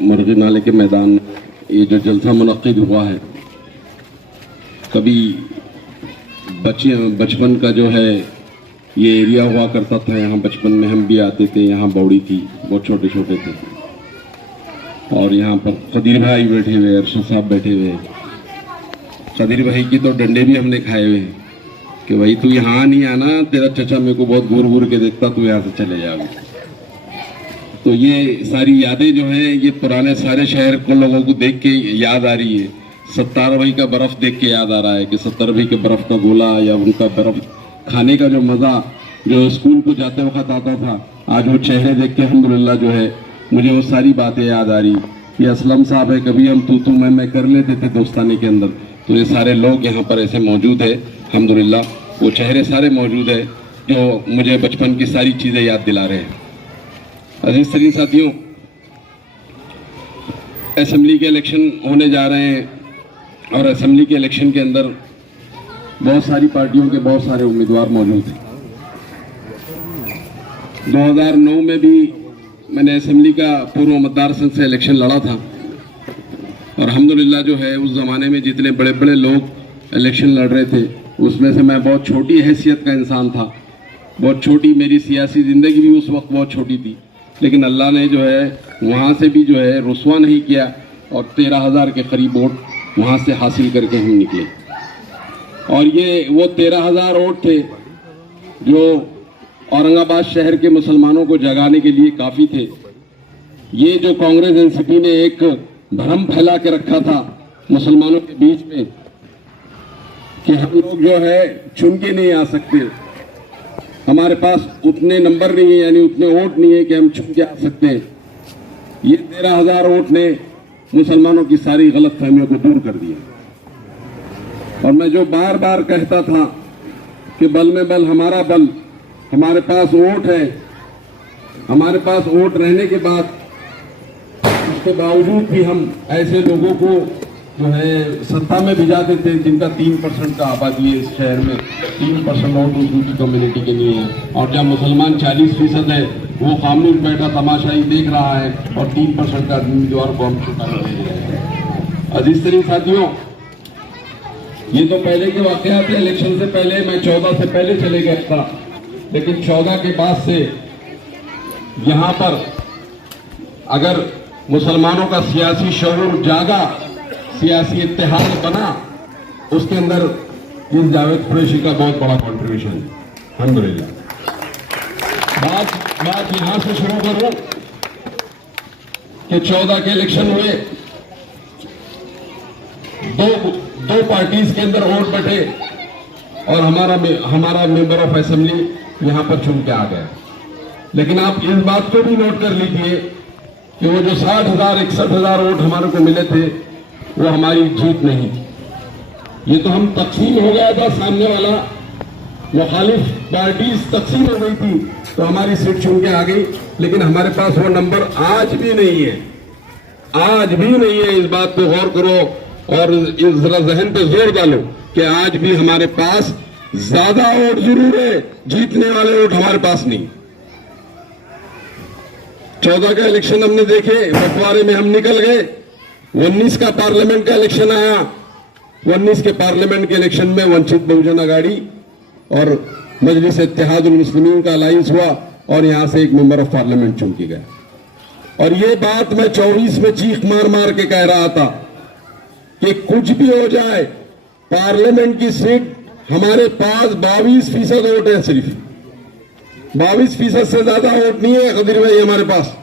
मुर्गी नाले के मैदान में ये जो जलसा मुनक्किद हुआ है, कभी बचपन का जो है ये एरिया हुआ करता था। यहाँ बचपन में हम भी आते थे, यहाँ बौड़ी थी, बहुत छोटे छोटे थे। और यहाँ पर कदीर भाई बैठे हुए, अरशद साहब बैठे हुए। कदीर भाई की तो डंडे भी हमने खाए हुए कि भाई तू यहाँ नहीं आना, तेरा चचा मेरे को बहुत घूर घूर के देखता, तू यहाँ से चले जाओगे। तो ये सारी यादें जो हैं ये पुराने सारे शहर को लोगों को देख के याद आ रही है। सत्तार भाई का बर्फ़ देख के याद आ रहा है कि सत्तार भाई के बर्फ़ का गोला या उनका बर्फ़ खाने का जो मज़ा जो स्कूल को जाते वक्त आता था, आज वो चेहरे देख के अल्हम्दुलिल्लाह जो है मुझे वो सारी बातें याद आ रही। ये असलम साहब है, कभी हम तू मैं कर लेते थे दोस्ताने के अंदर, तो ये सारे लोग यहाँ पर ऐसे मौजूद है अल्हम्दुलिल्लाह। वो चेहरे सारे मौजूद है जो मुझे बचपन की सारी चीज़ें याद दिला रहे हैं। अजीज तरीन साथियों, असेंबली के इलेक्शन होने जा रहे हैं और असेंबली के इलेक्शन के अंदर बहुत सारी पार्टियों के बहुत सारे उम्मीदवार मौजूद हैं। 2009 में भी मैंने असेंबली का पूर्व मतदार संघ से इलेक्शन लड़ा था और अल्हम्दुलिल्लाह जो है उस ज़माने में जितने बड़े बड़े लोग इलेक्शन लड़ रहे थे उसमें से मैं बहुत छोटी हैसियत का इंसान था। बहुत छोटी मेरी सियासी ज़िंदगी भी उस वक्त बहुत छोटी थी, लेकिन अल्लाह ने जो है वहाँ से भी जो है रुस्वा नहीं किया और 13,000 के करीब वोट वहाँ से हासिल करके हम निकले। और ये वो 13,000 वोट थे जो औरंगाबाद शहर के मुसलमानों को जगाने के लिए काफ़ी थे। ये जो कांग्रेस एनसीपी ने एक भ्रम फैला के रखा था मुसलमानों के बीच में कि हम लोग जो है चुन के नहीं आ सकते, हमारे पास उतने नंबर नहीं है, यानी उतने वोट नहीं है कि हम चुन के आ सकते हैं। ये 13,000 वोट ने मुसलमानों की सारी गलत फहमियों को दूर कर दिया। और मैं जो बार बार कहता था कि बल में बल हमारा बल, हमारे पास वोट है, हमारे पास वोट रहने के बाद उसके बावजूद भी हम ऐसे लोगों को जो है सत्ता में भिजा देते हैं जिनका 3% का आबादी है इस शहर में, 3% वोट दूसरी कम्युनिटी के लिए है। और जब मुसलमान 40% है वो खामोश बैठा तमाशाई देख रहा है और 3% का उम्मीदवार को हम चुका दे रहे हैं। अजीज तरीन साथियों, ये तो पहले के वाकया थे। इलेक्शन से पहले मैं 14 से पहले चले गया था, लेकिन 14 के बाद से यहाँ पर अगर मुसलमानों का सियासी शऊर जागा, सियासी इत्तेहाद बना, उसके अंदर इस जावेद कुरैशी का बहुत बड़ा कंट्रीब्यूशन है अल्हम्दुलिल्लाह। बात यहां से शुरू करूं कि 14 के इलेक्शन हुए, दो पार्टीज के अंदर वोट बटे और हमारा मेंबर ऑफ असेंबली यहां पर चुन के आ गया। लेकिन आप इस बात को भी नोट कर लीजिए कि वो जो 60,000 61,000 वोट हमारे को मिले थे वो हमारी जीत नहीं थी। ये तो हम तकसीम हो गया था, सामने वाला मुखालिफ पार्टीज तकसीम हो गई थी तो हमारी सीट चुन के आ गई, लेकिन हमारे पास वो नंबर आज भी नहीं है, आज भी नहीं है। इस बात पे गौर करो और इस जरा जहन पे जोर डालो कि आज भी हमारे पास ज्यादा वोट जरूर है, जीतने वाले वोट हमारे पास नहीं। 14 का इलेक्शन हमने देखे, बंटवारे में हम निकल गए। 19 का पार्लियामेंट का इलेक्शन आया, 19 के पार्लियामेंट के इलेक्शन में वंचित बहुजन आघाड़ी और मजलिस इत्तेहादुल मुस्लिमीन का अलायंस हुआ और यहां से एक मेंबर ऑफ पार्लियामेंट चुन के गया। और ये बात मैं 24 में चीख मार मार के कह रहा था कि कुछ भी हो जाए, पार्लियामेंट की सीट हमारे पास 22% वोट है, सिर्फ 22% से ज्यादा वोट नहीं है कदीर भाई हमारे पास।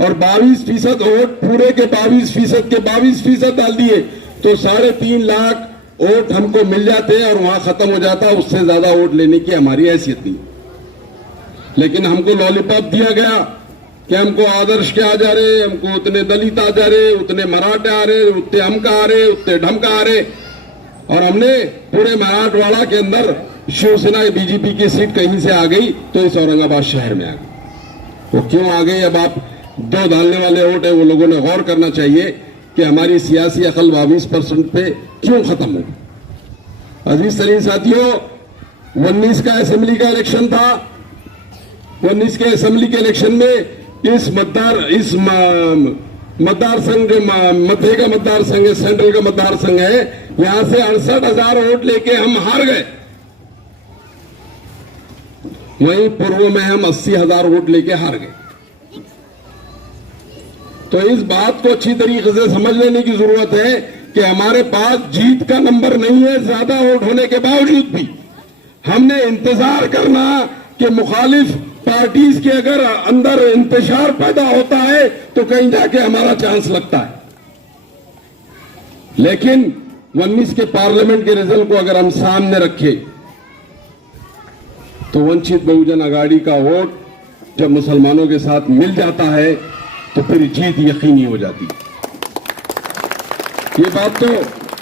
और 22% वोट पूरे के 22% के 22% डाल दिए तो 3.5 लाख वोट हमको मिल जाते हैं और वहां खत्म हो जाता। उससे ज्यादा वोट लेने की हमारी हैसियत नहीं। लेकिन हमको लॉलीपॉप दिया गया कि हमको आदर्श के आ जा रहे, हमको उतने दलित आ जा रहे, उतने मराठा आ रहे, उतने हमका आ रहे, उतने ढमका आ रहे। और हमने पूरे मराठवाड़ा के अंदर शिवसेना बीजेपी की सीट कहीं से आ गई तो इस औरंगाबाद शहर में आ गई। तो क्यों आ गई? अब आप दो डालने वाले वोट है, वो लोगों ने गौर करना चाहिए कि हमारी सियासी अकल 22% पे क्यों खत्म हो। अजीज तरीन साथियों, 19 का असेंबली का इलेक्शन था। 19 के असेंबली के इलेक्शन में इस मतदार संघ जो मध्य का मतदार संघ है, सेंट्रल का मतदार संघ है, यहां से 68,000 वोट लेके हम हार गए। वहीं पूर्व में हम 80,000 वोट लेके हार गए। तो इस बात को अच्छी तरीके से समझ लेने की जरूरत है कि हमारे पास जीत का नंबर नहीं है। ज्यादा वोट होने के बावजूद भी हमने इंतजार करना कि मुखालिफ पार्टीज के अगर अंदर इंतशार पैदा होता है तो कहीं जाके हमारा चांस लगता है। लेकिन 19 के पार्लियामेंट के रिजल्ट को अगर हम सामने रखें तो वंचित बहुजन आघाड़ी का वोट जब मुसलमानों के साथ मिल जाता है तो फिर जीत यकीनी हो जाती है। ये बात तो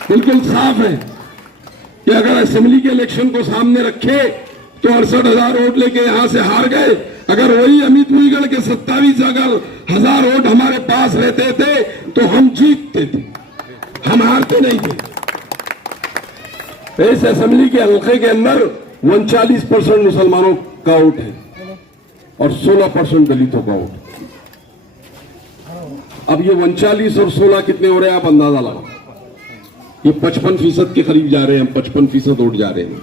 बिल्कुल साफ है कि अगर असेंबली के इलेक्शन को सामने रखे तो 68,000 वोट लेके यहां से हार गए। अगर वही अमित मुइगल के 27,000 वोट हमारे पास रहते थे तो हम जीतते थे, हम हारते नहीं थे। इस असेंबली के हल्के के अंदर 39% मुसलमानों का वोट है और 16% दलितों का वोट। अब ये 39 और 16 कितने हो रहे हैं आप अंदाजा लगाओ। ये 55% के करीब जा रहे हैं, 55% वोट जा रहे हैं।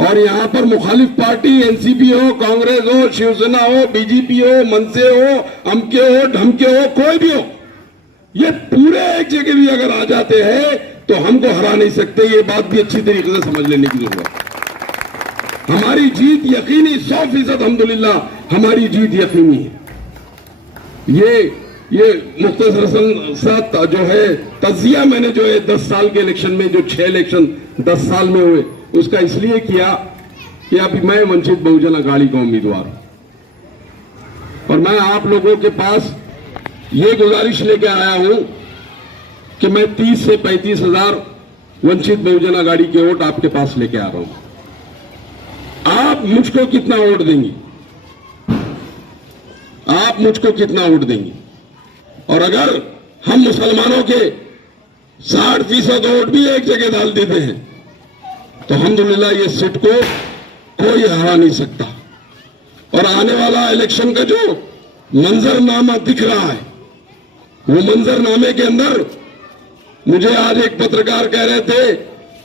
और यहां पर मुखालिफ पार्टी एनसीपी हो, कांग्रेस हो, शिवसेना हो, बीजेपी हो, मनसे हो, अमके हो, ढमके हो, कोई भी हो, ये पूरे एक जगह भी अगर आ जाते हैं तो हमको हरा नहीं सकते। ये बात भी अच्छी तरीके से समझ लेने की जरूरत है। हमारी जीत यकीनी 100% अल्हम्दुलिल्लाह हमारी जीत यकीनी है। ये मुख्तसर साथ जो है तजिया मैंने जो है 10 साल के इलेक्शन में जो 6 इलेक्शन 10 साल में हुए उसका इसलिए किया कि अभी मैं वंचित बहुजन आघाड़ी का उम्मीदवार हूं और मैं आप लोगों के पास ये गुजारिश लेके आया हूं कि मैं 30 से 35,000 वंचित बहुजन आघाड़ी के वोट आपके पास लेके आ रहा हूं। आप मुझको कितना वोट देंगी? आप मुझको कितना वोट देंगी? और अगर हम मुसलमानों के 60% वोट भी एक जगह डाल देते हैं तो अल्हम्दुलिल्लाह ये सीट को कोई हरा नहीं सकता। और आने वाला इलेक्शन का जो मंजरनामा दिख रहा है वो मंजरनामे के अंदर मुझे आज एक पत्रकार कह रहे थे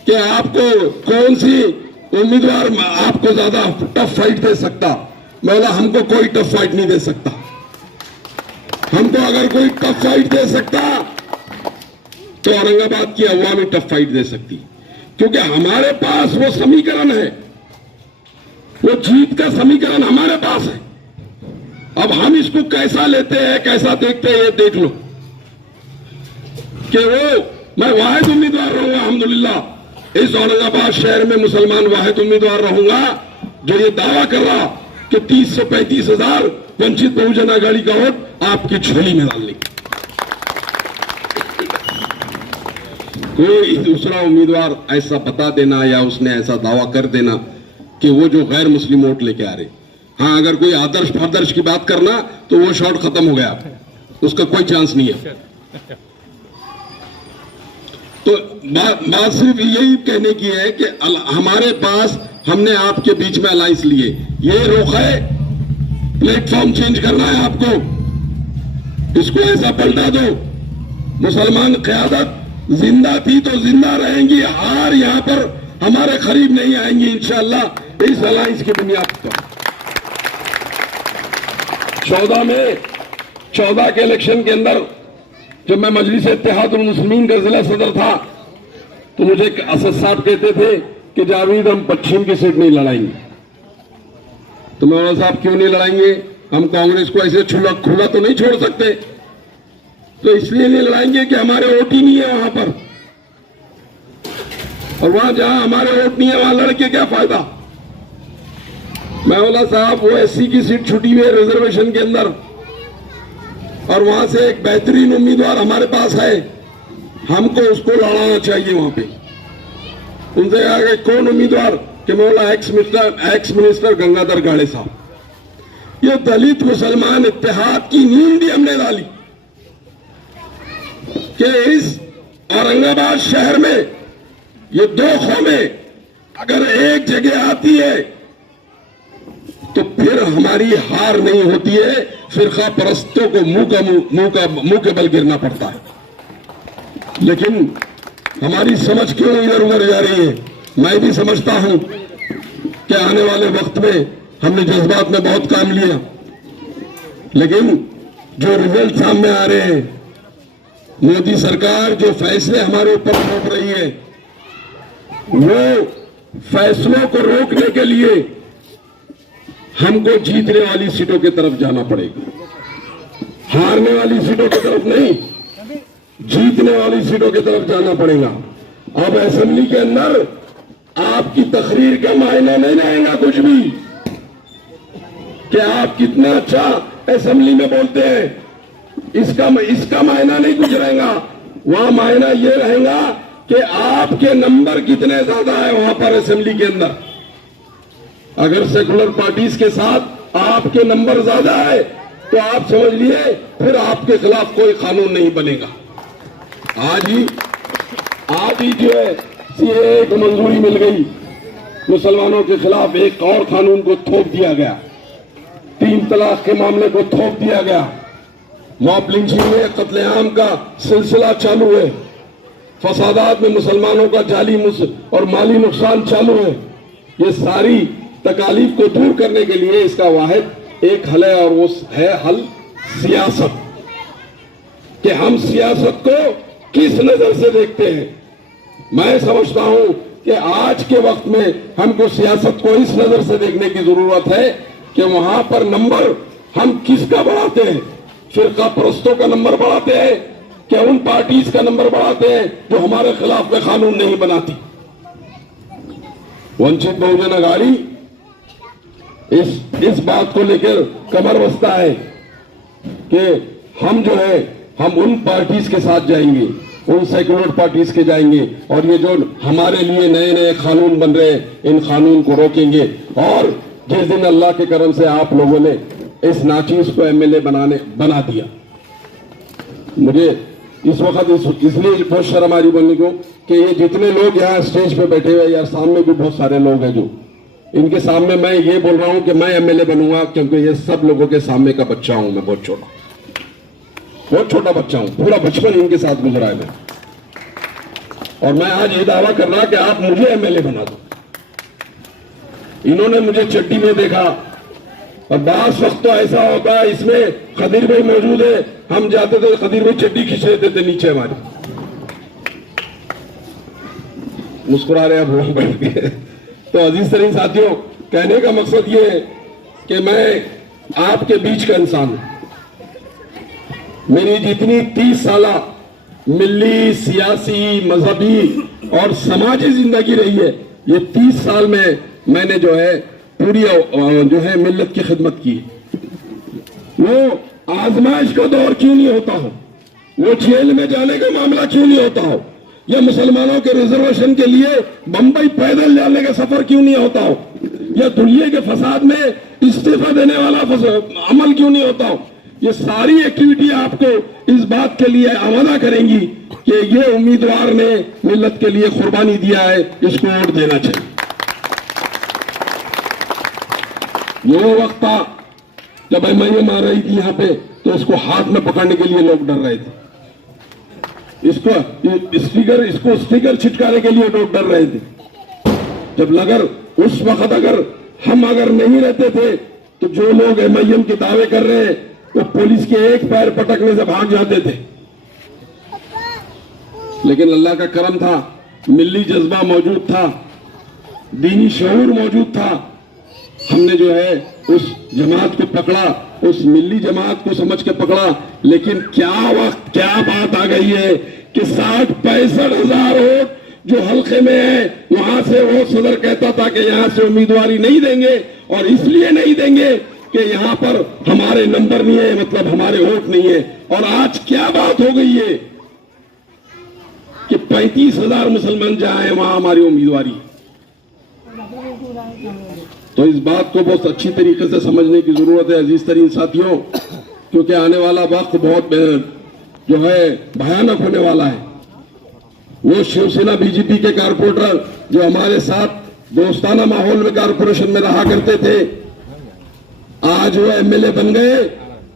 कि आपको कौन सी उम्मीदवार आपको ज्यादा टफ फाइट दे सकता। मैं बोला हमको कोई टफ फाइट नहीं दे सकता। हमको अगर कोई टफ फाइट दे सकता तो औरंगाबाद की अवामी टफ फाइट दे सकती, क्योंकि हमारे पास वो समीकरण है, वो जीत का समीकरण हमारे पास है। अब हम इसको कैसा लेते हैं, कैसा देखते हैं, ये देख लो कि मैं वाहिद उम्मीदवार रहूंगा अल्हम्दुलिल्लाह इस औरंगाबाद शहर में, मुसलमान वाहिद उम्मीदवार रहूंगा जो ये दावा कर रहा कि 30 से 35,000 वंचित बहुजन आघाड़ी का वोट आपकी झोली में डाल लेंगे। कोई दूसरा उम्मीदवार ऐसा बता देना या उसने ऐसा दावा कर देना कि वो जो गैर मुस्लिम वोट लेके आ रहे, हाँ अगर कोई आदर्श फादर्श की बात करना तो वो शॉट खत्म हो गया, उसका कोई चांस नहीं है। तो बात सिर्फ यही कहने की है कि हमारे पास हमने आपके बीच में अलायंस लिए, ये रोक है, प्लेटफॉर्म चेंज करना है आपको, इसको ऐसा पलटा दो। मुसलमान क़यादत जिंदा थी तो जिंदा रहेंगी, हार यहां पर हमारे करीब नहीं आएंगी इंशाअल्लाह इस अलायंस की बुनियाद पर। 14 के इलेक्शन के अंदर जब मैं मजलिस इत्तेहादुल मुस्लिमीन का जिला सदर था तो मुझे असद साहब कहते थे कि जावेद हम पश्चिम की सीट नहीं लड़ाएंगे। तो मैं बोला साहब क्यों नहीं लड़ाएंगे, हम कांग्रेस को ऐसे खुला तो नहीं छोड़ सकते। तो इसलिए नहीं लड़ाएंगे कि हमारे वोट ही नहीं है वहां पर, और वहां जहां हमारे वोट नहीं है वहां लड़के क्या फायदा। मैं बोला साहब वो एससी की सीट छुटी हुई है रिजर्वेशन के अंदर और वहां से एक बेहतरीन उम्मीदवार हमारे पास है, हमको उसको लड़ाना चाहिए वहां पे। उनसे आगे कौन उम्मीदवार कि मैं बोला एक्स मिनिस्टर गंगाधर गाड़े साहब। ये दलित मुसलमान इत्तेहाद की नींद भी हमने डाली कि इस औरंगाबाद शहर में ये दो कौमें अगर एक जगह आती है तो फिर हमारी हार नहीं होती है, फिरका परस्तों को मुंह के बल गिरना पड़ता है। लेकिन हमारी समझ क्यों इधर उधर जा रही है? मैं भी समझता हूं कि आने वाले वक्त में हमने जज्बात में बहुत काम लिया, लेकिन जो रिजल्ट सामने आ रहे हैं, मोदी सरकार जो फैसले हमारे ऊपर थोप रही है, वो फैसलों को रोकने के लिए हमको जीतने वाली सीटों की तरफ जाना पड़ेगा, हारने वाली सीटों की तरफ नहीं, जीतने वाली सीटों की तरफ जाना पड़ेगा। अब असेंबली के अंदर आपकी तकरीर का मायना नहीं रहेगा कुछ भी, कि आप कितना अच्छा असेंबली में बोलते हैं, इसका मायना नहीं कुछ रहेगा। वहां मायना ये रहेगा कि आपके नंबर कितने ज्यादा है वहां पर असेंबली के अंदर। अगर सेकुलर पार्टीज के साथ आपके नंबर ज्यादा है तो आप समझ लिए फिर आपके खिलाफ कोई कानून नहीं बनेगा। आज ही जो है सीएए को मंजूरी मिल गई, मुसलमानों के खिलाफ एक और कानून को थोप दिया गया, 3 तलाक के मामले को थोप दिया गया, मॉब लिंचिंग में कत्लेआम का सिलसिला चालू है, फसादात में मुसलमानों का जाली और माली नुकसान चालू है। ये सारी तकालीफ को दूर करने के लिए इसका वाहिद एक हल है, और वो है हल सियासत, कि हम सियासत को किस नजर से देखते हैं। मैं समझता हूं कि आज के वक्त में हमको सियासत को इस नजर से देखने की जरूरत है कि वहां पर नंबर हम किसका बढ़ाते हैं, फिरका परस्तों का नंबर बढ़ाते हैं क्या उन पार्टीज का नंबर बढ़ाते हैं जो हमारे खिलाफ में कानून नहीं बनाती। वंचित बहुजन अघाड़ी इस बात को लेकर कमर बस्ता है कि हम जो है हम उन पार्टीज के साथ जाएंगे, उन सेकुलर पार्टीज के जाएंगे, और ये जो हमारे लिए नए नए कानून बन रहे हैं इन कानून को रोकेंगे। और जिस दिन अल्लाह के करम से आप लोगों ने इस नाचीज को एमएलए बना दिया, मुझे इस वक्त इसलिए बहुत शर्म आ रही बोलने को कि ये जितने लोग यहाँ स्टेज पे बैठे हुए यार, सामने भी बहुत सारे लोग हैं जो इनके सामने मैं ये बोल रहा हूं कि मैं एमएलए बनूंगा, क्योंकि ये सब लोगों के सामने का बच्चा हूं मैं, बहुत छोटा बच्चा हूं, पूरा बचपन इनके साथ गुजरा है मैं। और मैं आज ये दावा कर रहा कि आप मुझे एमएलए बना दो। इन्होंने मुझे चड्डी में देखा, और बास वक्त तो ऐसा होता है, इसमें खदीर भाई मौजूद है, हम जाते थे खदीर भाई चड्डी खींच लेते थे नीचे हमारे, मुस्कुरा रहे हैं बैठ के। तो अजीज तरीन साथियों, कहने का मकसद ये है कि मैं आपके बीच का इंसान हूं। मेरी जितनी 30 साल मिली, सियासी, मजहबी और समाजी जिंदगी रही है, ये 30 साल में मैंने जो है पूरी जो है मिल्लत की खिदमत की। वो आजमाइश का दौर क्यों नहीं होता हो, वो जेल में जाने का मामला क्यों नहीं होता हो, या मुसलमानों के रिजर्वेशन के लिए बंबई पैदल जाने का सफर क्यों नहीं होता हो, या दुनिया के फसाद में इस्तीफा देने वाला अमल क्यों नहीं होता हो। ये सारी एक्टिविटी आपको इस बात के लिए आमादा करेंगी कि ये उम्मीदवार ने मिल्लत के लिए कुर्बानी दिया है, इसको वोट देना चाहिए। वो वक्त था जब एमआईएम आ रही थी यहाँ पे, तो इसको हाथ में पकड़ने के लिए लोग डर रहे थे, इसको स्टिकर छिटकाने के लिए लोग डर रहे थे। जब अगर उस वक्त अगर नहीं रहते थे तो जो लोग एमआईएम के दावे कर रहे हैं वो पुलिस के एक पैर पटकने से भाग जाते थे। लेकिन अल्लाह का करम था, मिल्ली जज्बा मौजूद था, दीनी शऊर मौजूद था। हमने जो है उस जमात को पकड़ा, उस मिल्ली जमात को समझ के पकड़ा। लेकिन क्या बात आ गई है कि 60-65 हजार वोट जो हल्के में है, वहां से वो सदर कहता था कि यहां से उम्मीदवारी नहीं देंगे, और इसलिए नहीं देंगे कि यहां पर हमारे नंबर नहीं है, मतलब हमारे वोट नहीं है। और आज क्या बात हो गई है कि 35,000 मुसलमान जहां हैं वहां हमारी उम्मीदवारी। तो इस बात को बहुत अच्छी तरीके से समझने की जरूरत है अजीज तरीन साथियों, क्योंकि आने वाला वक्त बहुत जो है भयानक होने वाला है। वो शिवसेना बीजेपी के कारपोरेटर जो हमारे साथ दोस्ताना माहौल में कारपोरेशन में रहा करते थे, आज वो एमएलए बन गए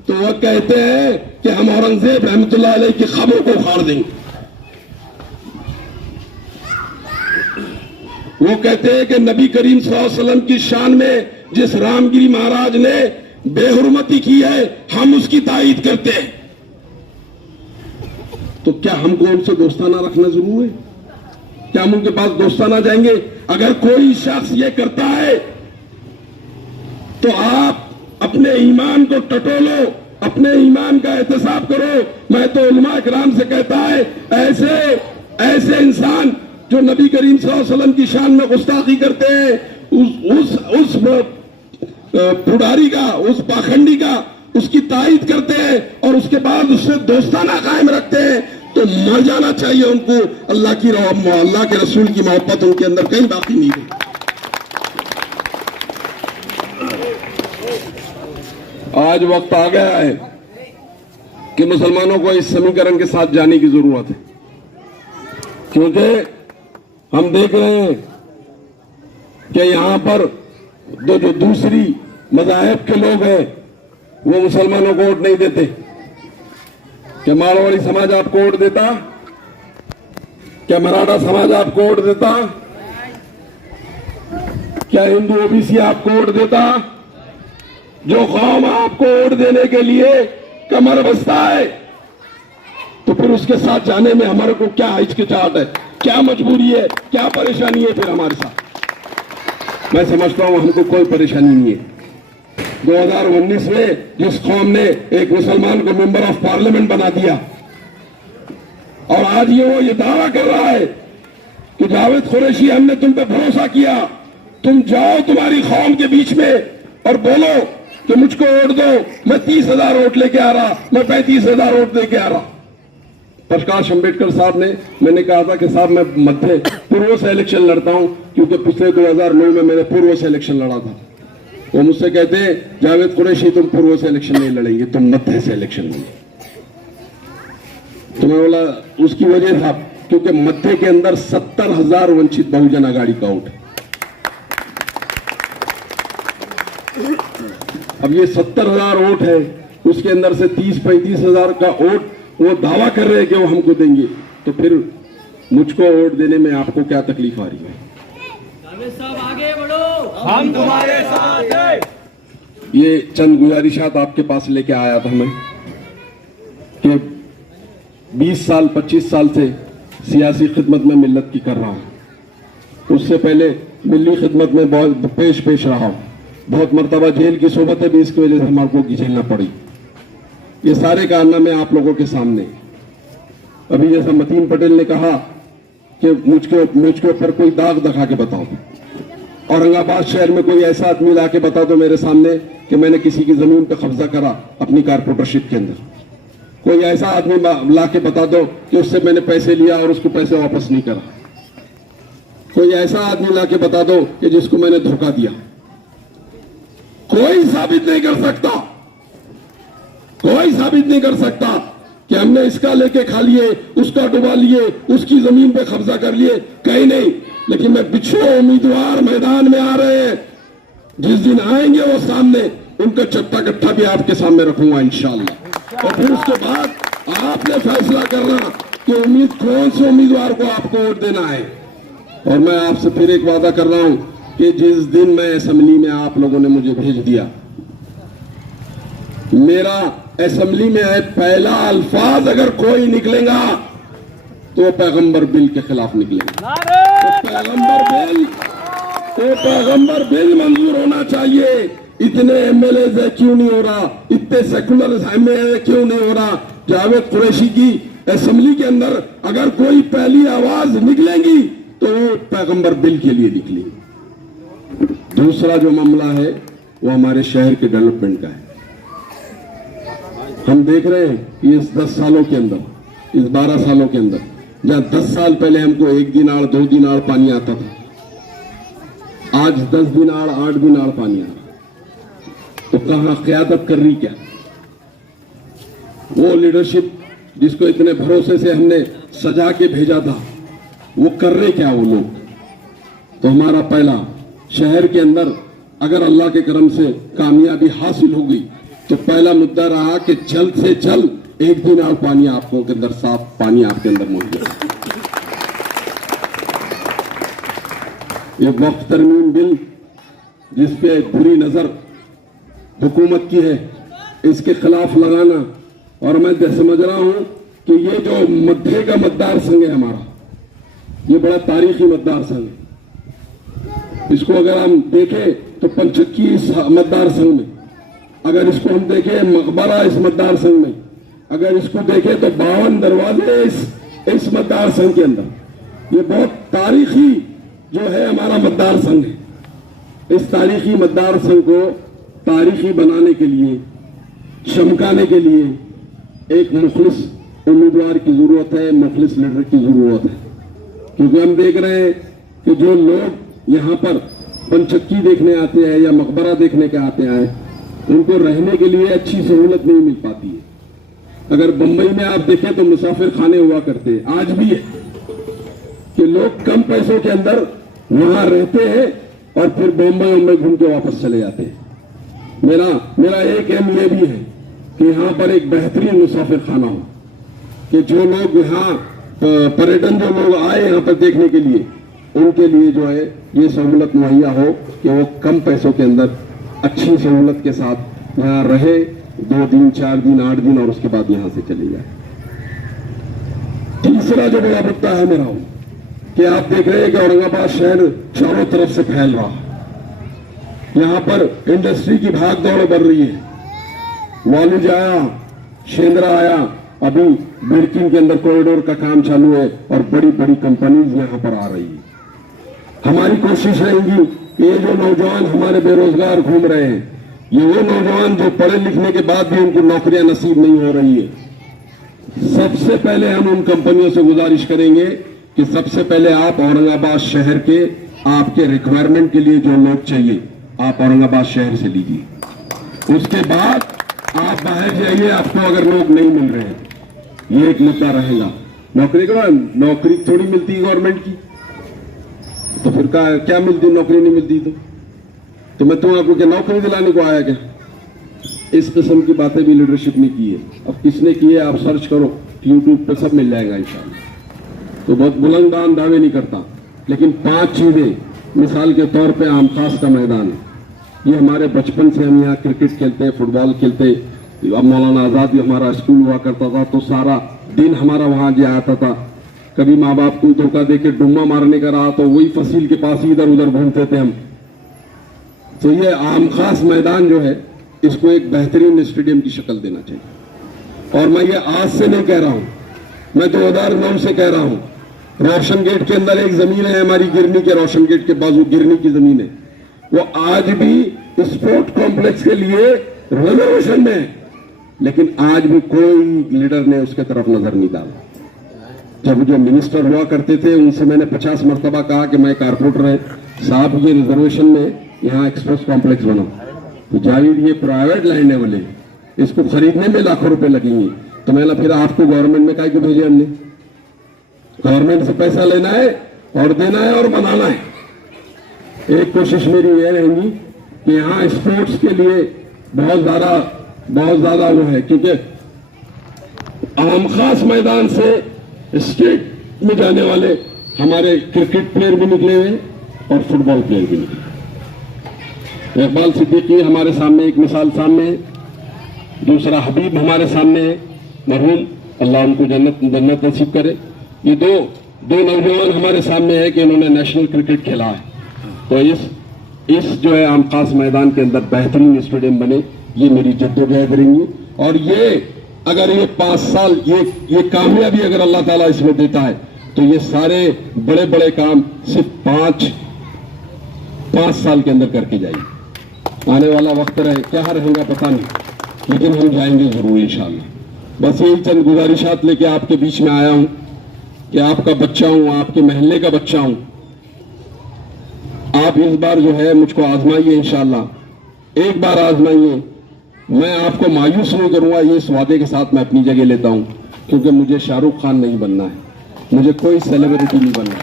तो वह कहते हैं कि हम औरंगजेब रहमतुल्लाह अलैह की खबरों को उखाड़ देंगे। वो कहते हैं कि नबी करीम सल्लल्लाहु अलैहि वसल्लम की शान में जिस रामगिरी महाराज ने बेहुरमती की है हम उसकी तायीद करते हैं। तो क्या हमको उनसे दोस्ताना रखना जरूर है? क्या हम उनके पास दोस्ताना जाएंगे? अगर कोई शख्स ये करता है तो आप अपने ईमान को टटोलो, अपने ईमान का एहतसाब करो। मैं तो उलमा इकराम से कहता है ऐसे इंसान जो नबी करीम सल्लल्लाहु अलैहि वसल्लम की शान में गुस्ताखी करते हैं उस पुडारी का, उस पाखंडी का उसकी तायीद करते हैं और उसके बाद उससे दोस्ताना कायम रखते हैं तो मर जाना चाहिए उनको। अल्लाह की अल्लाह के रसूल की मोहब्बत उनके अंदर कहीं बाकी नहीं है। आज वक्त आ गया है कि मुसलमानों को इस समीकरण के साथ जाने की जरूरत है, क्योंकि हम देख रहे हैं कि यहां पर जो दूसरी मज़ाहिब के लोग हैं वो मुसलमानों को वोट नहीं देते। क्या मारवाड़ी समाज आपको वोट देता? क्या मराठा समाज आपको वोट देता? क्या हिंदू ओबीसी आपको वोट देता? जो कौम आपको वोट देने के लिए कमर बस्ता है तो फिर उसके साथ जाने में हमारे को क्या हिचकिचाहट है, क्या मजबूरी है, क्या परेशानी है फिर हमारे साथ? मैं समझता हूं हमको कोई परेशानी नहीं है। 2019 में जिस कौम ने एक मुसलमान को मेंबर ऑफ पार्लियामेंट बना दिया और आज ये दावा कर रहा है कि जावेद कुरैशी हमने तुम पे भरोसा किया, तुम जाओ तुम्हारी कौम के बीच में और बोलो कि मुझको वोट दो, मैं 30,000 वोट लेके आ रहा, मैं 35,000 वोट लेके आ रहा। प्रकाश अंबेडकर साहब ने, मैंने कहा था कि साहब मैं मध्य पूर्व से इलेक्शन लड़ता हूं क्योंकि पिछले 2009 में मैंने पूर्व से इलेक्शन लड़ा था। वो मुझसे कहते हैं जावेद कुरैशी तुम पूर्व से इलेक्शन नहीं लड़ेंगे, तुम मध्य से इलेक्शन लड़ेंगे। तो मैं बोला उसकी वजह था क्योंकि मध्य के अंदर 70,000 वंचित बहुजन आघाड़ी का वोट है। अब ये 70,000 वोट है, उसके अंदर से 30-35,000 का वोट वो दावा कर रहे हैं कि वो हमको देंगे, तो फिर मुझको वोट देने में आपको क्या तकलीफ आ रही है? साहब आगे बढ़ो, हम तुम्हारे साथ हैं। ये चंद गुजारिशात आपके पास लेके आया था मैं कि 20 साल 25 साल से सियासी खिदमत में मिल्लत की कर रहा हूं। उससे पहले मिली खिदमत में बहुत पेश रहा हूं। बहुत मरतबा जेल की सोबतें भी इसकी वजह से हमारे को झेलना पड़ी। ये सारे कारनामे आप लोगों के सामने। अभी जैसा मतीन पटेल ने कहा कि मुझके ऊपर कोई दाग दिखा के बताओ, औरंगाबाद शहर में कोई ऐसा आदमी ला के बता दो मेरे सामने कि मैंने किसी की जमीन पर कब्जा करा अपनी कारपोरेटरशिप के अंदर। कोई ऐसा आदमी ला के बता दो कि उससे मैंने पैसे लिया और उसको पैसे वापस नहीं करा। कोई ऐसा आदमी ला के बता दो कि जिसको मैंने धोखा दिया। कोई साबित नहीं कर सकता, कोई साबित नहीं कर सकता कि हमने इसका लेके खा लिए, उसका डुबा लिए, उसकी जमीन पे कब्जा कर लिए, कहीं नहीं। लेकिन मैं बिच्छू उम्मीदवार मैदान में आ रहे हैं, जिस दिन आएंगे वो सामने, उनका चट्टा कट्टा भी आपके सामने रखूंगा इंशाअल्लाह। और फिर उसके बाद आपने फैसला करना कि कौन से उम्मीदवार को आपको वोट देना है। और मैं आपसे फिर एक वादा कर रहा हूं कि जिस दिन मैं असेंबली में आप लोगों ने मुझे भेज दिया, मेरा असेंबली में पहला अल्फाज अगर कोई निकलेगा तो पैगंबर बिल के खिलाफ निकलेगा। तो पैगंबर बिल मंजूर होना चाहिए। इतने एमएलए क्यों नहीं हो रहा, इतने सेकुलर एमएलए क्यों नहीं हो रहा? जावेद कुरैशी की असेंबली के अंदर अगर कोई पहली आवाज निकलेगी तो वो पैगंबर बिल के लिए निकलेगी। दूसरा जो मामला है वो हमारे शहर के डेवलपमेंट का है। हम देख रहे हैं कि इस 10 सालों के अंदर, इस 12 सालों के अंदर, जहां 10 साल पहले हमको 1 दिनार 2 दिनार पानी आता था, आज 10 दिनार 8 दिनार पानी आ रहा। तो कहां क़यादत कर रही क्या? वो लीडरशिप जिसको इतने भरोसे से हमने सजा के भेजा था, वो कर रहे क्या वो लोग? तो हमारा पहला, शहर के अंदर अगर अल्लाह के करम से कामयाबी हासिल हो गई तो पहला मुद्दा रहा कि जल्द से जल्द एक दिन और पानी आपको के अंदर, साफ पानी आपके अंदर मुहैया। ये वक्फ तरमीम बिल जिसपे बुरी नजर हुकूमत की है, इसके खिलाफ लगाना, और मैं समझ रहा हूं कि ये जो मध्य का मतदार संघ है हमारा, ये बड़ा तारीखी मतदार संघ है। इसको अगर हम देखें तो पंचक्की इस मतदार संघ में, अगर इसको हम देखें मकबरा इस मतदार संघ में, अगर इसको देखें तो 52 दरवाजे इस मतदार संघ के अंदर। ये बहुत तारीखी जो है हमारा मतदार संघ है। इस तारीखी मतदार संघ को तारीखी बनाने के लिए, चमकाने के लिए एक मुखलिस उम्मीदवार की जरूरत है, मुखलिस लीडर की जरूरत है। क्योंकि हम देख रहे हैं कि जो लोग यहाँ पर पंचक्की देखने आते हैं या मकबरा देखने के आते हैं, उनको रहने के लिए अच्छी सहूलत नहीं मिल पाती है। अगर बंबई में आप देखें तो मुसाफिर खाने हुआ करते हैं, आज भी है कि लोग कम पैसों के अंदर वहां रहते हैं और फिर बम्बई घूम के वापस चले जाते हैं। मेरा एक एम ये भी है कि यहाँ पर एक बेहतरीन मुसाफिर खाना हो, कि जो लोग यहाँ पर्यटन जो लोग आए यहाँ पर देखने के लिए, उनके लिए जो है ये सहूलत मुहैया हो कि वो कम पैसों के अंदर अच्छी सहूलत के साथ यहाँ रहे, 2 दिन 4 दिन 8 दिन, और उसके बाद यहाँ से चले जाए। तीसरा जो बड़ा मुद्दा है मेरा कि आप देख रहे हैं कि औरंगाबाद शहर चारों तरफ से फैल रहा है। यहाँ पर इंडस्ट्री की भाग दौड़ बढ़ रही है। वालुज आया, शेंद्रा आया, अभी बिरकिन के अंदर कॉरिडोर का काम चालू है और बड़ी बड़ी कंपनीज यहाँ पर आ रही है। हमारी कोशिश रहेगी कि ये जो नौजवान हमारे बेरोजगार घूम रहे हैं, ये वो नौजवान जो पढ़े लिखने के बाद भी उनको नौकरियां नसीब नहीं हो रही है, सबसे पहले हम उन कंपनियों से गुजारिश करेंगे कि सबसे पहले आप औरंगाबाद शहर के आपके रिक्वायरमेंट के लिए जो लोग चाहिए आप औरंगाबाद शहर से लीजिए। उसके बाद आप बाहर जाइए, आपको अगर लोग नहीं मिल रहे हैं, ये एक मुद्दा रहेगा। नौकरी का नौकरी थोड़ी मिलती है गवर्नमेंट की, तो फिर क्या मिलती, नौकरी नहीं मिलती तो मैं तो आपको क्या नौकरी दिलाने को आया क्या? इस किस्म की बातें भी लीडरशिप ने की है। अब किसने की है आप सर्च करो, यूट्यूब पे सब मिल जाएगा इंशाल्लाह। तो बहुत बुलंदान दावे नहीं करता, लेकिन 5 चीजें, मिसाल के तौर पे आमखास का मैदान है, ये हमारे बचपन से हम यहाँ क्रिकेट खेलते, फुटबॉल खेलते। अब मौलाना आजाद भी हमारा स्कूल हुआ करता था, तो सारा दिन हमारा वहां जा आता था। कभी माँ बाप को धोखा देके डुम्मा मारने का रहा तो वही फसील के पास ही इधर उधर घूमते थे हम। तो ये आमखास मैदान जो है, इसको एक बेहतरीन स्टेडियम की शक्ल देना चाहिए। और मैं ये आज से नहीं कह रहा हूं, मैं 2009 से कह रहा हूं। रोशन गेट के अंदर एक जमीन है हमारी, गिरनी के रोशन गेट के बाजू गिरनी की जमीन है, वो आज भी स्पोर्ट कॉम्प्लेक्स के लिए रिजर्वेशन में है, लेकिन आज भी कोई लीडर ने उसके तरफ नजर नहीं डाला। जब जो मिनिस्टर हुआ करते थे उनसे मैंने 50 मरतबा कहा कि मैं कारपोरेटर है साहब, ये रिजर्वेशन में यहाँ एक्सप्रेस कॉम्प्लेक्स बनाओ। तो जाहिर ये प्राइवेट लैंड है बोले, इसको खरीदने में लाखों रुपए लगेंगे। तो मैंने फिर आपको गवर्नमेंट में काहे को भेजे हमने? गवर्नमेंट से पैसा लेना है और देना है और बनाना है। एक कोशिश मेरी ये रहेगी कि यहाँ स्पोर्ट्स के लिए बहुत ज्यादा वो है, क्योंकि आमखास मैदान से स्टेट में जाने वाले हमारे क्रिकेट प्लेयर भी निकले हुए और फुटबॉल प्लेयर भी निकले। इकबाल सिद्दीकी हमारे सामने एक मिसाल सामने है, दूसरा हबीब हमारे सामने है, मरहूम, अल्लाह उनको जन्नत नसीब करे। ये दो नौजवान हमारे सामने है कि इन्होंने नेशनल क्रिकेट खेला है। तो इस जो है आमखास मैदान के अंदर बेहतरीन स्टेडियम बने, ये मेरी जद्दोजहद रहेंगी। और ये अगर ये 5 साल ये कामयाबी अगर अल्लाह ताला इसमें देता है तो ये सारे बड़े बड़े काम सिर्फ 5 साल के अंदर करके जाएगी। आने वाला वक्त रहे क्या रहेगा पता नहीं, लेकिन हम जाएंगे जरूर इंशाअल्लाह। बस यही चंद गुजारिशात लेके आपके बीच में आया हूं कि आपका बच्चा हूं, आपके महल्ले का बच्चा हूं। आप इस बार जो है मुझको आजमाइए इंशाअल्लाह, एक बार आजमाइए। मैं आपको मायूस नहीं करूंगा, ये इस वादे के साथ मैं अपनी जगह लेता हूं, क्योंकि मुझे शाहरुख खान नहीं बनना है, मुझे कोई सेलिब्रिटी नहीं बनना।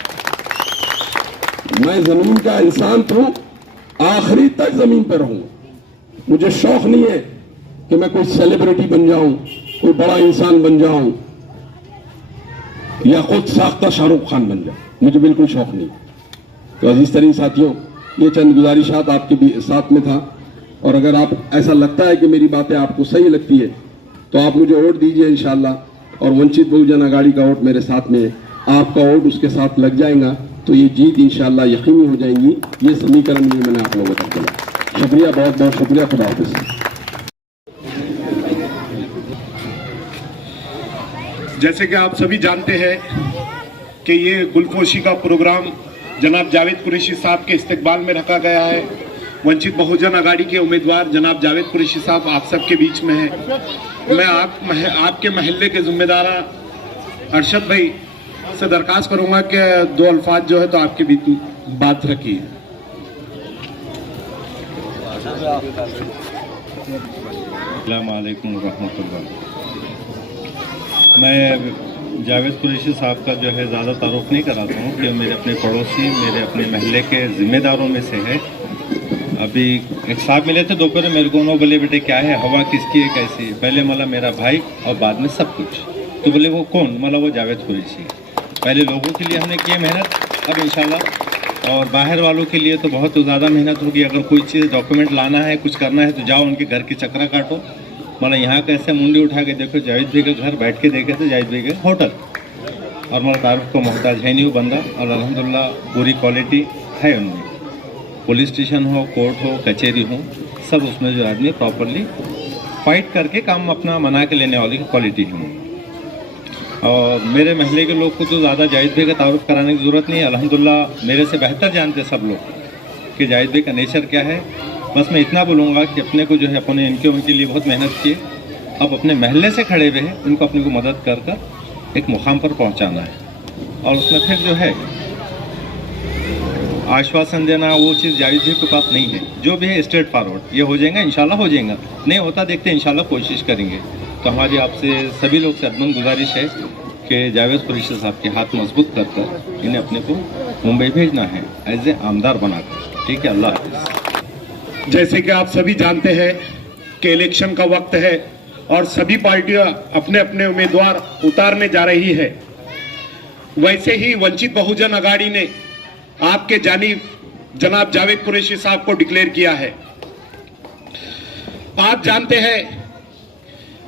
मैं जमीन का इंसान हूं आखिरी तक जमीन पर रहूंगा। मुझे शौक नहीं है कि मैं कोई सेलिब्रिटी बन जाऊं, कोई बड़ा इंसान बन जाऊं या खुद साख्ता शाहरुख खान बन जाऊं, मुझे बिल्कुल शौक नहीं। तो अजीज तरीन साथियों, ये चंद गुजारिशात आपके भी साथ में था, और अगर आप ऐसा लगता है कि मेरी बातें आपको सही लगती है तो आप मुझे वोट दीजिए इंशाल्लाह, और वंचित बहुजन आघाड़ी का वोट मेरे साथ में है, आपका वोट उसके साथ लग जाएगा तो ये जीत इंशाल्लाह यकीनी हो जाएंगी। ये समीकरण ये मैंने आप लोगों तक बोला। शुक्रिया, बहुत बहुत शुक्रिया। खुदा हाफिज़। जैसे कि आप सभी जानते हैं कि ये गुलपोशी का प्रोग्राम जनाब जावेद कुरैशी साहब के इस्तकबाल में रखा गया है। वंचित बहुजन आघाड़ी के उम्मीदवार जनाब जावेद कुरैशी साहब आप सबके बीच में है। मैं आपके महल्ले के जिम्मेदार अरशद भाई से दरखास्त करूंगा कि दो अल्फाज जो है तो आपके बीच बात रखिए। अस्सलाम वालेकुम रहमतुल्लाह। मैं जावेद कुरैशी साहब का जो है ज़्यादा तारुफ नहीं कराता हूँ कि मेरे अपने पड़ोसी, मेरे अपने महल्ले के ज़िम्मेदारों में से है। अभी एक साहब मिले थे दोपहर, मेरे को उन्होंने बोले बेटे क्या है, हवा किसकी है, कैसी है? पहले मला मेरा भाई और बाद में सब कुछ। तो बोले वो कौन? मला वो जावेद कुरैशी। पहले लोगों के लिए हमने किए मेहनत, अब इंशाल्लाह और बाहर वालों के लिए तो बहुत ज़्यादा मेहनत होगी। अगर कोई चीज़ डॉक्यूमेंट लाना है, कुछ करना है तो जाओ उनके घर की चक्रा काटो। मतलब यहाँ कैसे मुंडी उठा के देखो, जावेद भाई का घर बैठ के देखे तो जावेद भाई का होटल, और मतलब तारुफ को मोहताज है नहीं वो बंदा, और अल्हम्दुलिल्लाह पूरी क्वालिटी है उनमें। पुलिस स्टेशन हो, कोर्ट हो, कचहरी हो, सब उसमें जो आदमी प्रॉपरली फाइट करके काम अपना बना के लेने वाली क्वालिटी है। और मेरे महल्ले के लोग को तो ज़्यादा जावेद भाई का तारुफ कराने की ज़रूरत नहीं है। अल्हम्दुलिल्लाह मेरे से बेहतर जानते सब लोग कि जावेद भाई का नेचर क्या है। बस मैं इतना बोलूँगा कि अपने को जो है अपने उनके लिए बहुत मेहनत किए, अब अपने महल्ले से खड़े हुए हैं, उनको अपने को मदद कर कर एक मुकाम पर पहुँचाना है। और उसमें फिर जो है आश्वासन देना वो चीज़ जावेद भाई के पास नहीं है। जो भी है स्ट्रेट फॉरवर्ड, ये हो जाएगा इंशाल्लाह, हो जाएगा, नहीं होता देखते इंशाल्लाह, कोशिश करेंगे। तो हमारी आपसे सभी लोग से अदमन गुजारिश है कि जावेद कुरैशी साहब के हाथ मजबूत कर कर इन्हें अपने को मुंबई भेजना है एज ए आमदार बनाकर। ठीक है, अल्लाह हाफ़िज़। जैसे कि आप सभी जानते हैं कि इलेक्शन का वक्त है और सभी पार्टियां अपने अपने उम्मीदवार उतारने जा रही है। वैसे ही वंचित बहुजन आघाड़ी ने आपके जानिब जनाब जावेद कुरैशी साहब को डिक्लेयर किया है। आप जानते हैं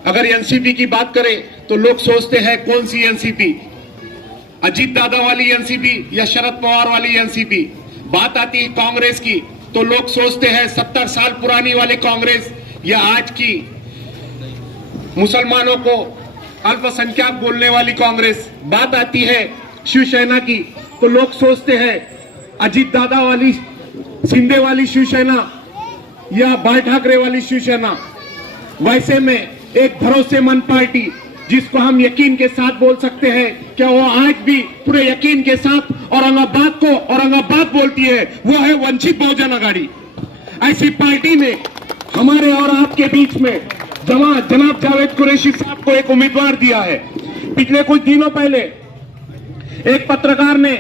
अगर एनसीपी की बात करें तो लोग सोचते हैं कौन सी एनसीपी, अजीत दादा वाली एनसीपी या शरद पवार वाली एनसीपी। बात आती है कांग्रेस की तो लोग सोचते हैं 70 साल पुरानी वाली कांग्रेस या आज की मुसलमानों को अल्पसंख्यक बोलने वाली कांग्रेस। बात आती है शिवसेना की तो लोग सोचते हैं अजीत दादा वाली, शिंदे वाली शिवसेना या बाल ठाकरे वाली शिवसेना। वैसे में एक भरोसेमंद पार्टी जिसको हम यकीन के साथ बोल सकते हैं कि वो आज भी पूरे यकीन के साथ औरंगाबाद को औरंगाबाद बोलती है, वो है वंचित बहुजन आघाड़ी। ऐसी पार्टी ने हमारे और आपके बीच में जनाब जावेद कुरैशी साहब को एक उम्मीदवार दिया है। पिछले कुछ दिनों पहले एक पत्रकार ने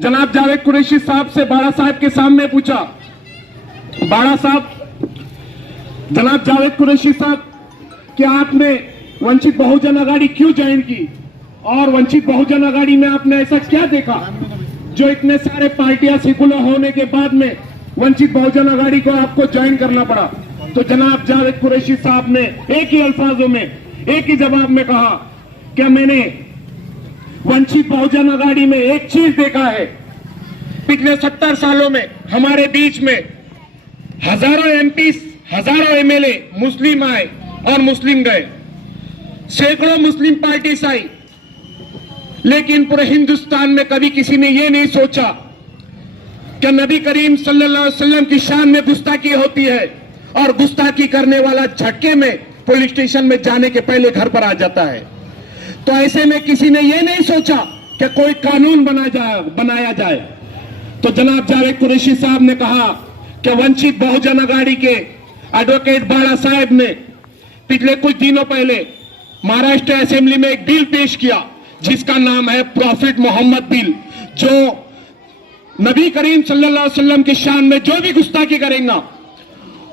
जनाब जावेद कुरैशी साहब से बाड़ा साहब के सामने पूछा, बाड़ा साहब, जनाब जावेद कुरैशी साहब, क्या आपने वंचित बहुजन आघाड़ी क्यों ज्वाइन की, और वंचित बहुजन आघाड़ी में आपने ऐसा क्या देखा जो इतने सारे पार्टियां सेकुलर होने के बाद में वंचित बहुजन आघाड़ी को आपको ज्वाइन करना पड़ा? तो जनाब जावेद कुरैशी साहब ने एक ही अल्फाजों में, एक ही जवाब में कहा कि मैंने वंचित बहुजन आघाड़ी में एक चीज देखा है, पिछले 70 सालों में हमारे बीच में हजारों एमपी, हजारों एमएलए मुस्लिम आए और मुस्लिम गए, सैकड़ों मुस्लिम पार्टीज आई, लेकिन पूरे हिंदुस्तान में कभी किसी ने यह नहीं सोचा कि नबी करीम सल्लल्लाहु अलैहि वसल्लम की शान में गुस्ताखी होती है और गुस्ताखी करने वाला झटके में पुलिस स्टेशन में जाने के पहले घर पर आ जाता है। तो ऐसे में किसी ने यह नहीं सोचा कि कोई कानून बनाया जाए। तो जनाब जावेद कुरैशी साहब ने कहा कि वंचित बहुजन आघाड़ी के एडवोकेट बाड़ा साहब ने पिछले कुछ दिनों पहले महाराष्ट्र असेंबली में एक बिल पेश किया जिसका नाम है प्रॉफिट मोहम्मद बिल, जो नबी करीम सल्लल्लाहु अलैहि वसल्लम की शान में जो भी गुस्ताखी करेगा,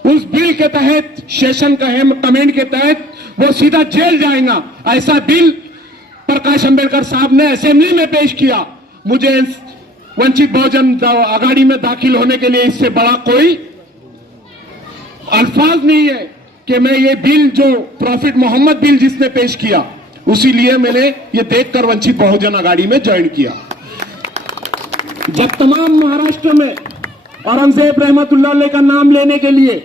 उस बिल के तहत, सेशन कमेंट के तहत वो सीधा जेल जाएगा। ऐसा बिल प्रकाश अंबेडकर साहब ने असेंबली में पेश किया। मुझे वंचित बहुजन आघाड़ी में दाखिल होने के लिए इससे बड़ा कोई अल्फाज नहीं है कि मैं ये बिल, जो प्रॉफिट मोहम्मद बिल जिसने पेश किया, उसी लिए मैंने ये देखकर वंचित बहुजन आघाड़ी में ज्वाइन किया। जब तमाम महाराष्ट्र में औरंगजेब रहमतुल्लाह अलैह का नाम लेने के लिए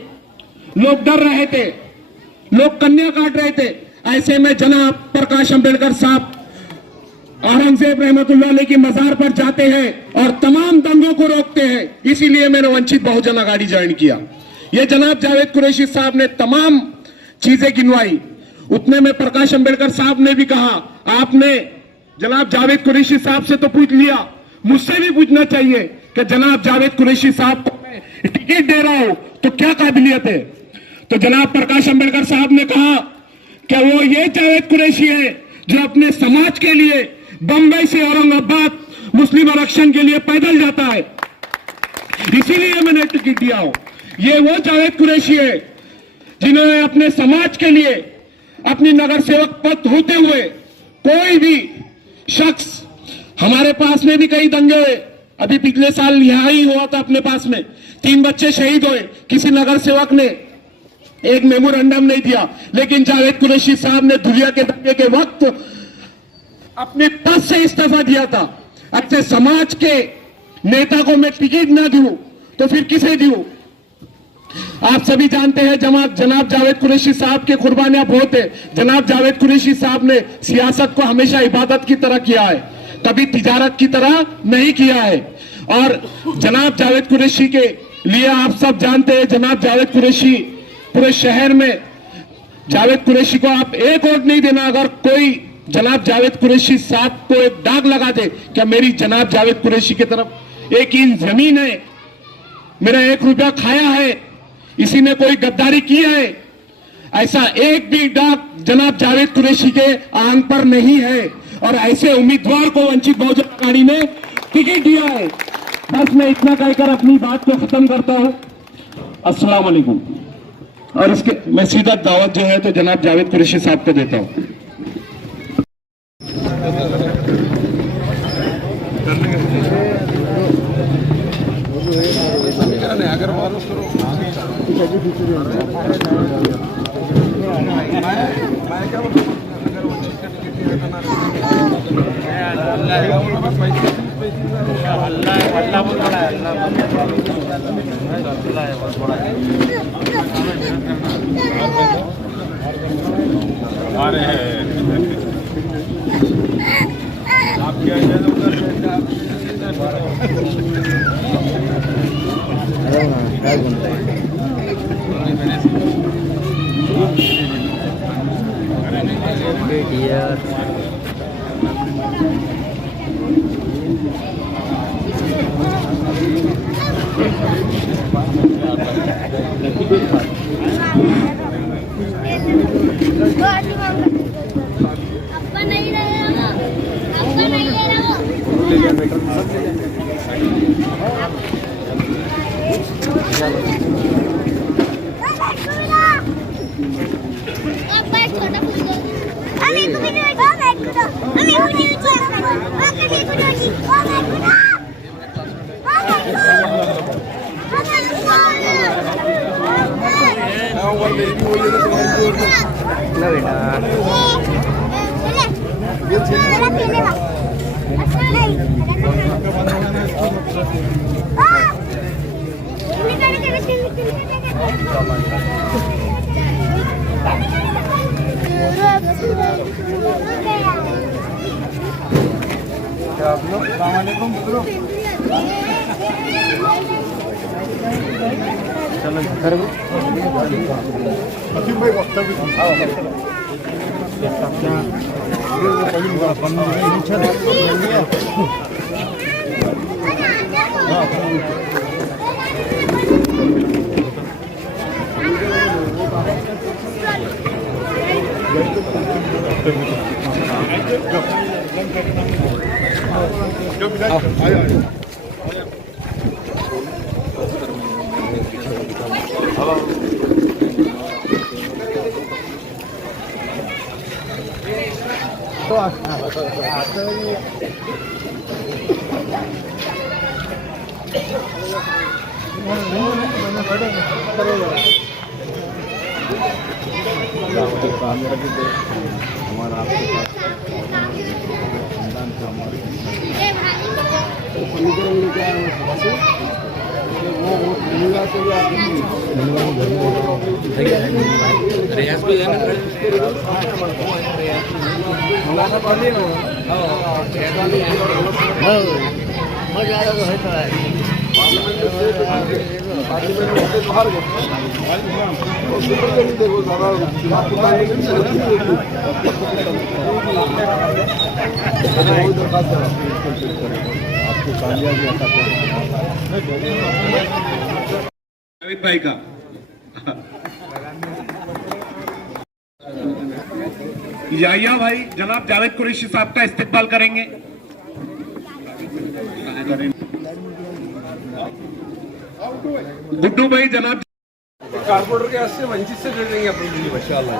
लोग डर रहे थे, लोग कन्या काट रहे थे, ऐसे में जनाब प्रकाश अंबेडकर साहब औरंगजेब रहमतुल्लाह अलैह की मजार पर जाते हैं और तमाम दंगों को रोकते हैं। इसीलिए मैंने वंचित बहुजन आघाड़ी ज्वाइन किया। ये जनाब जावेद कुरैशी साहब ने तमाम चीजें गिनवाई। उतने में प्रकाश अंबेडकर साहब ने भी कहा, आपने जनाब जावेद कुरैशी साहब से तो पूछ लिया, मुझसे भी पूछना चाहिए कि जनाब जावेद कुरैशी साहब को मैं टिकट दे रहा हूं तो क्या काबिलियत है। तो जनाब प्रकाश अंबेडकर साहब ने कहा कि वो ये जावेद कुरैशी है जो अपने समाज के लिए बंबई से औरंगाबाद मुस्लिम आरक्षण के लिए पैदल जाता है, इसीलिए मैंने टिकट दिया हूं। ये वो जावेद कुरैशी है जिन्होंने अपने समाज के लिए अपनी नगर सेवक पद होते हुए कोई भी शख्स, हमारे पास में भी कई दंगे हुए, अभी पिछले साल यहां ही हुआ था अपने पास में, 3 बच्चे शहीद हुए, किसी नगर सेवक ने एक मेमोरेंडम नहीं दिया, लेकिन जावेद कुरैशी साहब ने धुलिया के दंगे के वक्त अपने पद से इस्तीफा दिया था। अच्छे समाज के नेता को मैं टिकट ना दूं तो फिर किसे दूं। आप सभी जानते हैं जनाब जावेद कुरैशी साहब के कुर्बानियां बहुत है। जनाब जावेद कुरैशी साहब ने सियासत को हमेशा इबादत की तरह किया है, कभी तिजारत की तरह नहीं किया है। और जनाब जावेद कुरैशी के लिए आप सब जानते हैं, जनाब जावेद कुरैशी पूरे शहर में, जावेद कुरैशी को आप एक वोट नहीं देना। अगर कोई जनाब जावेद कुरैशी साहब को एक दाग लगा दे, क्या मेरी जनाब जावेद कुरैशी की तरफ 1 इंच जमीन है, मेरा 1 रुपया खाया है, इसी ने कोई गद्दारी की है, ऐसा एक भी दाग जनाब जावेद कुरैशी के आंग पर नहीं है। और ऐसे उम्मीदवार को वंचित बहुजन आघाड़ी ने टिकट दिया है। बस मैं इतना कहकर अपनी बात को खत्म करता हूं। अस्सलाम वालेकुम। और इसके मैं सीधा दावत जो है तो जनाब जावेद कुरैशी साहब को देता हूं। अप्पा नहीं रहेगा, अप्पा नहीं रहेगा। अप्पा छोटा फूल अभी को भी नहीं हो मैं को अभी को नहीं हो अभी को नहीं हो मैं को आयो जावेद भाई का याया भाई जनाब जावेद कुरैशी साहब का इस्तेकबाल करेंगे। गुड्डू भाई जनाब कारपोरेटर के हाथ से वंचित से दे देंगे अपन इंशाल्लाह।